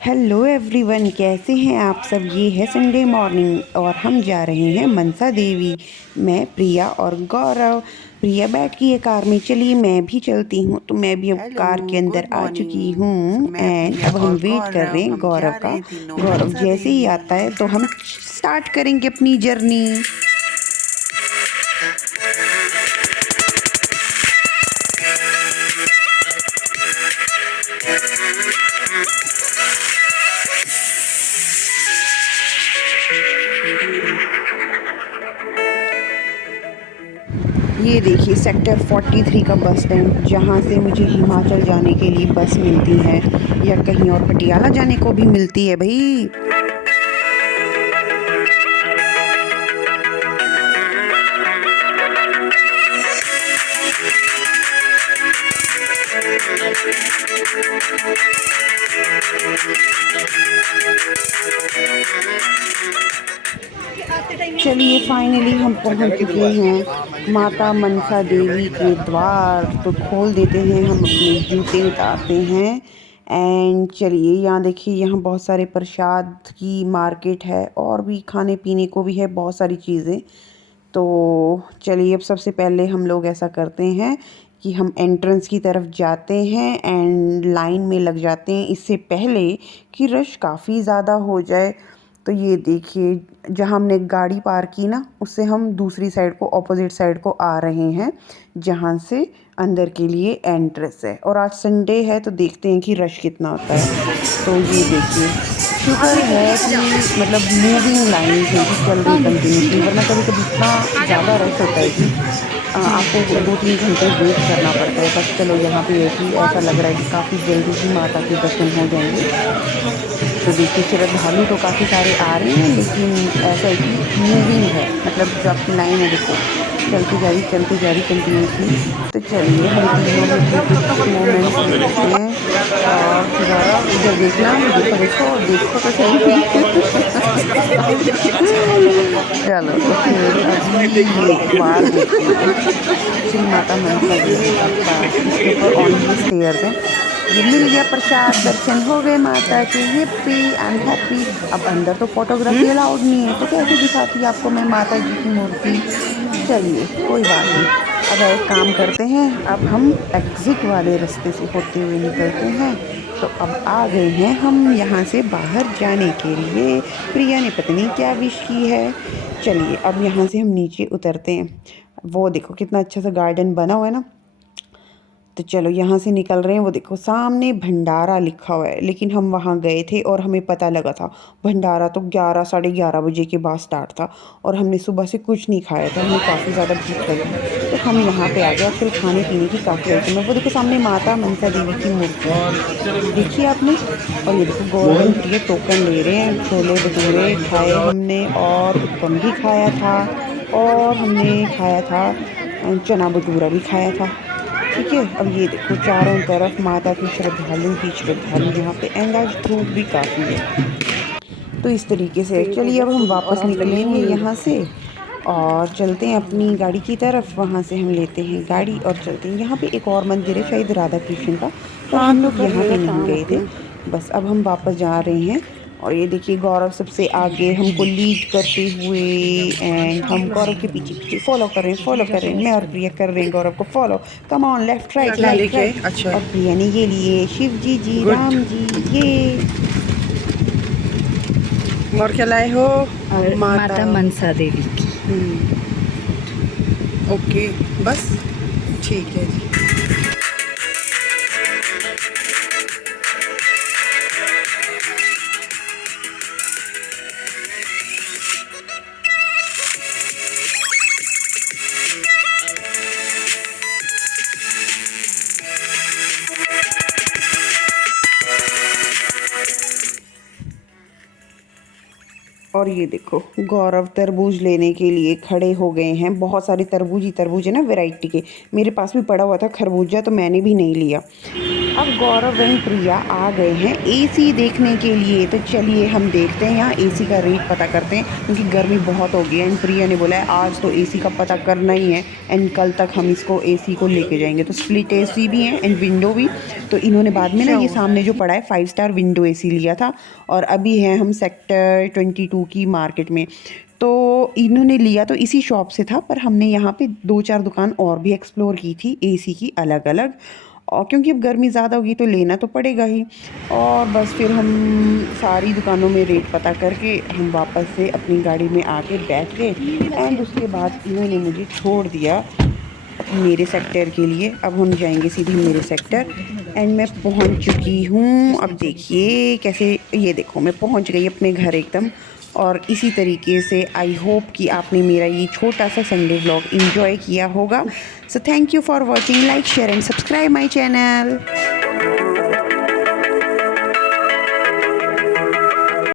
Hello everyone, कैसे हैं आप सब। ये है संडे मॉर्निंग और हम जा रहे हैं मनसा देवी। मैं प्रिया और गौरव। प्रिया बैठ की है कार में, चलिए मैं भी चलती हूँ। तो मैं भी अब हेलो, कार के अंदर गुड आ चुकी मॉर्निंग। हूँ मैं एंड प्रिया अब हम और वेट कर रहे गौरव हैं हम गौरव जा का। रहे तीनों गौरव मनसा जैसे ही देवी। आता है तो हम स्टार्ट करेंगे अपनी जर्नी। ये देखिए सेक्टर 43 का बस स्टैंड, जहाँ से मुझे हिमाचल जाने के लिए बस मिलती है या कहीं और पटियाला जाने को भी मिलती है भाई। चलिए फाइनली हम पहुंच चुके हैं माता मनसा देवी के द्वार। तो खोल देते हैं, हम अपने जूते उतारते हैं एंड चलिए यहाँ देखिए, यहाँ बहुत सारे प्रसाद की मार्केट है और भी खाने पीने को भी है बहुत सारी चीज़ें। तो चलिए अब सबसे पहले हम लोग ऐसा करते हैं कि हम एंट्रेंस की तरफ जाते हैं एंड लाइन में लग जाते हैं इससे पहले कि रश काफ़ी ज़्यादा हो जाए। तो ये देखिए, जहाँ हमने गाड़ी पार्क की ना, उससे हम दूसरी साइड को, ऑपोजिट साइड को आ रहे हैं, जहाँ से अंदर के लिए एंट्रेंस है। और आज संडे है तो देखते हैं कि रश कितना होता है। तो ये देखिए, शुक्र है कि मतलब मूविंग लाइन है कि चल रही कंटिन्यूसली, वरना कभी कभी इतना ज़्यादा रश होता है कि आपको 2-3 घंटे वेट करना पड़ता है। बट चलो यहाँ पे है कि ऐसा लग रहा है कि काफ़ी जल्दी ही माता के दर्शन हो जाएंगे। तो देखिए श्रद्धालु तो काफ़ी सारे आ रहे हैं, लेकिन ऐसा है कि मूविंग है, मतलब जो आपकी लाइन है देखो, चलती जा रही कंटिन्यूसली। तो चलिए हम तीनों मिलकर कुछ मोमेंट्स लेते हैं। और गौरव इधर देखना, देखो देखो देखो तो सही। चलो तो फिर अभी ये द्वार देखिए, श्री माता मनसा देवी का, बस इसके ऊपर ऑन स्टेयर्स हैं। ये मिल गया प्रसाद, दर्शन हो गए माता के। Hippie, I am happy. अब अंदर तो फोटोग्राफी अलाउड नहीं है, तो कैसे दिखाती आपको मैं माता जी की मूर्ति। चलिए कोई बात नहीं। अब एक काम करते हैं, अब हम एग्ज़िट वाले रास्ते से होते हुए निकलते हैं। तो अब आ गए हैं हम यहाँ से बाहर जाने के लिए। प्रिया ने पता नहीं क्या विश की है। चलिए अब यहाँ से हम नीचे उतरते हैं। वो देखो कितना अच्छा सा गार्डन बना हुआ है ना। तो चलो यहाँ से निकल रहे हैं। वो देखो सामने भंडारा लिखा हुआ है, लेकिन हम वहाँ गए थे और हमें पता लगा था भंडारा तो 11 साढ़े 11 बजे के बाद स्टार्ट था और हमने सुबह से कुछ नहीं खाया था, हमें काफ़ी ज़्यादा भूख लगी। तो हम यहाँ पे आ गए। आजकल खाने पीने की काफ़ी आइटम है। वो देखो सामने माता मनसा देवी की मूर्ति देखी आपने। और ये देखो गौरव एंड प्रिया टोकन ले रहे हैं। छोले भटूरे खाए हमने और उत्पम भी खाया था और हमने खाया था चना भटूरा भी खाया था। ठीक है, अब ये देखो चारों तरफ माता के श्रद्धालु ही श्रद्धालु यहाँ पे, एंड आज धूप भी काफ़ी है। तो इस तरीके से चलिए अब हम वापस निकलेंगे यहाँ से और चलते हैं अपनी गाड़ी की तरफ। वहाँ से हम लेते हैं गाड़ी और चलते हैं। यहाँ पे एक और मंदिर है शायद राधा कृष्ण का, पर हम लोग यहाँ पे नहीं गए थे। बस अब हम वापस जा रहे हैं। और ये देखिए गौरव सबसे आगे हमको लीड करते हुए, एंड हम गौरव के पीछे पीछे फॉलो कर रहे हैं। मैं और प्रिया कर रहे हैं गौरव को follow. Come on, left right क्या लेफ्ट लेके? राइट। अच्छा, और प्रिया ने ये लिए शिव जी जी, गुड। राम जी, ये और क्या लाए हो? और माता। माता मनसा देवी की। ओके, बस ठीक है जी। और ये देखो गौरव तरबूज लेने के लिए खड़े हो गए हैं। बहुत सारे तरबूज ही तरबूज है ना, वैरायटी के। मेरे पास भी पड़ा हुआ था खरबूजा, तो मैंने भी नहीं लिया। अब गौरव एंड प्रिया आ गए हैं एसी देखने के लिए। तो चलिए हम देखते हैं यहाँ एसी का रेट पता करते हैं, क्योंकि गर्मी बहुत हो गई है। एंड प्रिया ने बोला है आज तो एसी का पता करना ही है, एंड कल तक हम इसको एसी को लेके जाएंगे। तो स्प्लिट एसी भी है एंड विंडो भी। तो इन्होंने बाद में ना ये सामने जो पड़ा है 5 स्टार विंडो एसी लिया था, और अभी है हम सेक्टर 22 की मार्केट में। तो इन्होंने लिया तो इसी शॉप से था, पर हमने यहाँ पे 2-4 दुकान और भी एक्सप्लोर की थी एसी की अलग अलग, और क्योंकि अब गर्मी ज़्यादा होगी तो लेना तो पड़ेगा ही। और बस फिर हम सारी दुकानों में रेट पता करके हम वापस से अपनी गाड़ी में आके बैठ गए। एंड उसके बाद इन्होंने मुझे छोड़ दिया मेरे सेक्टर के लिए। अब हम जाएंगे सीधे मेरे सेक्टर। एंड मैं पहुंच चुकी हूँ। अब देखिए कैसे, ये देखो मैं पहुंच गई अपने घर एकदम। और इसी तरीके से आई होप कि आपने मेरा ये छोटा सा संडे व्लॉग एंजॉय किया होगा। So thank you for watching, like share and subscribe my channel.